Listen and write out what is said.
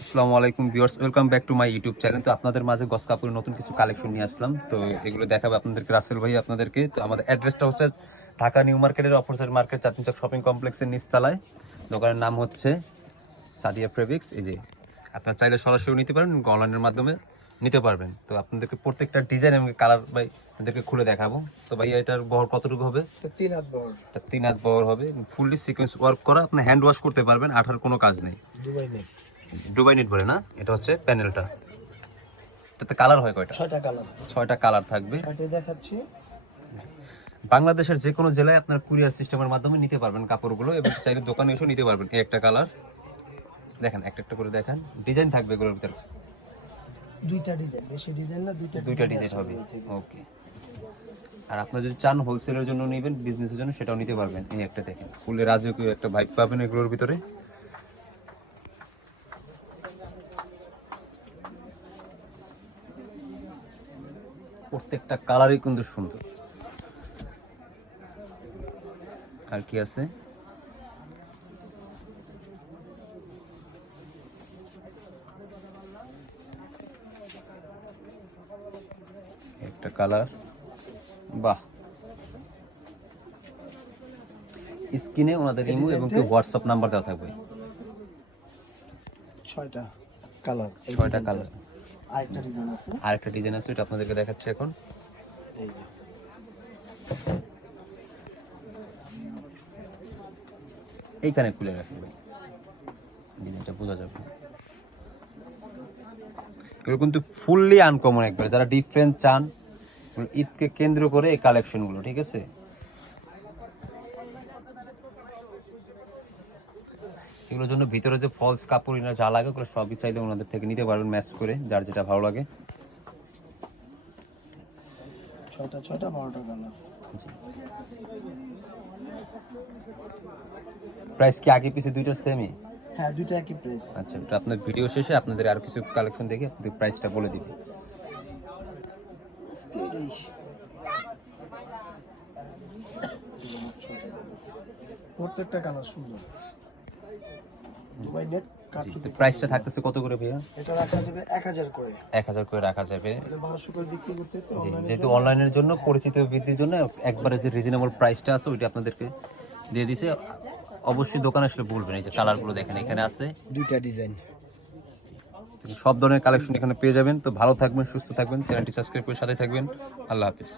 আসসালামু আলাইকুম viewers welcome back to my YouTube channel. তো আপনাদের মাঝে গস কাপড়ের নতুন কিছু কালেকশন নিয়ে আসলাম। তো এগুলো দেখাবে আপনাদেরকে রাসেল ভাই আপনাদেরকে। তো আমাদের অ্যাড্রেসটা হচ্ছে ঢাকা নিউ মার্কেটের opposite market Chandni Chowk shopping কমপ্লেক্সের নিচতলায়। দোকানের নাম হচ্ছে সাদিয়া ফেব্রিক্স। এই যে আপনারা চাইলে সরাসরি নিতে পারেন অনলাইনের মাধ্যমে নিতে পারবেন। তো আপনাদেরকে প্রত্যেকটা ডিজাইন এবং কালার ভাই আপনাদেরকে খুলে দেখাবো। তো ভাই এটার বহর কতটুকু হবে? তিন হাত বহর। তিন হাত বহর হবে। ফুললি সিকোয়েন্স ওয়ার্ক করা আপনি হ্যান্ড ওয়াশ করতে পারবেন আঠার কোনো কাজ নেই। দুবাই নেই। নেট বলে না এটা হচ্ছে প্যানেলটা। এটাতে কালার হয় কয়টা? ছয়টা কালার। ছয়টা কালার থাকবে। দেখাচ্ছি। বাংলাদেশের যে কোনো জেলায় আপনার কুরিয়ার সিস্টেমের মাধ্যমে নিতে পারবেন কাপড়গুলো এবং চাইলে দোকানে এসেও নিতে পারবেন এই একটা কালার। দেখেন একটা একটা করে দেখেন। ডিজাইন থাকবে এগুলোর ভিতরে? দুইটা ডিজাইন বেশি ডিজাইন না দুইটা দুইটা ডিজাইন হবে। ওকে। আর আপনার যদি চান হোলসেলের জন্য নেবেন বিজনেসের জন্য সেটাও নিতে পারবেন। এই একটা দেখেন। ফুলের রাজকীয় একটা ভাইব পাবেন এগুলোর ভিতরে। প্রত্যেকটা কালারই কিন্তু সুন্দর। আর কি আছে? একটা কালার। বাহ! স্ক্রিনে ওনাদের ইমো এবং কি হোয়াটসঅ্যাপ নাম্বার দেওয়া থাকবে। ছয়টা কালার ছয়টা কালার। আরেকটা ডিজাইন আছে। আরেকটা ডিজাইন আছে এটা আপনাদেরকে দেখাচ্ছি এখন। এই যে। এইখানে খুলে রাখুন ভাই। ডিজাইনটা বোঝা যাবে। এগুলো কিন্তু ফুললি আনকমন একবারে। যারা ডিফারেন্ট চান ঈদকে কেন্দ্র করে এই কালেকশনগুলো ঠিক আছে? এগুলোর জন্য ভিতরে যে ফলস কাপড় ইনার যা লাগে ওগুলো সবই চাইলে ওনাদের থেকে নিতে পারবেন ম্যাচ করে যার যেটা ভালো লাগে। বারোটা কালার প্রাইস কি আগে পিছে দুইটা সেমই হ্যাঁ দুইটা একই প্রাইস আচ্ছা ওটা আপনার ভিডিও শেষে আপনাদের আর কিছু কালেকশন দেখে আপনাদের প্রাইসটা বলে দিবে প্রত্যেকটা কালার সুন্দর। দুবাই নেট প্রাইসটা থাকতেছে কত করে ভাইয়া? এটা রাখা যাবে এক হাজার করে। এক হাজার করে রাখা যাবে। করে বিক্রি করতেছে যেহেতু অনলাইনের জন্য পরিচিত বৃদ্ধির জন্য একবারে যে রিজনেবল প্রাইসটা আছে ওইটা আপনাদেরকে দিয়ে দিছে। অবশ্যই দোকানে আসলে বলবেন এই যে কালারগুলো দেখেন এখানে আছে। দুইটা ডিজাইন সব ধরনের কালেকশন এখানে পেয়ে যাবেন। তো ভালো থাকবেন সুস্থ থাকবেন। চ্যানেলটি সাবস্ক্রাইব করে সাথে থাকবেন। আল্লাহ হাফিজ।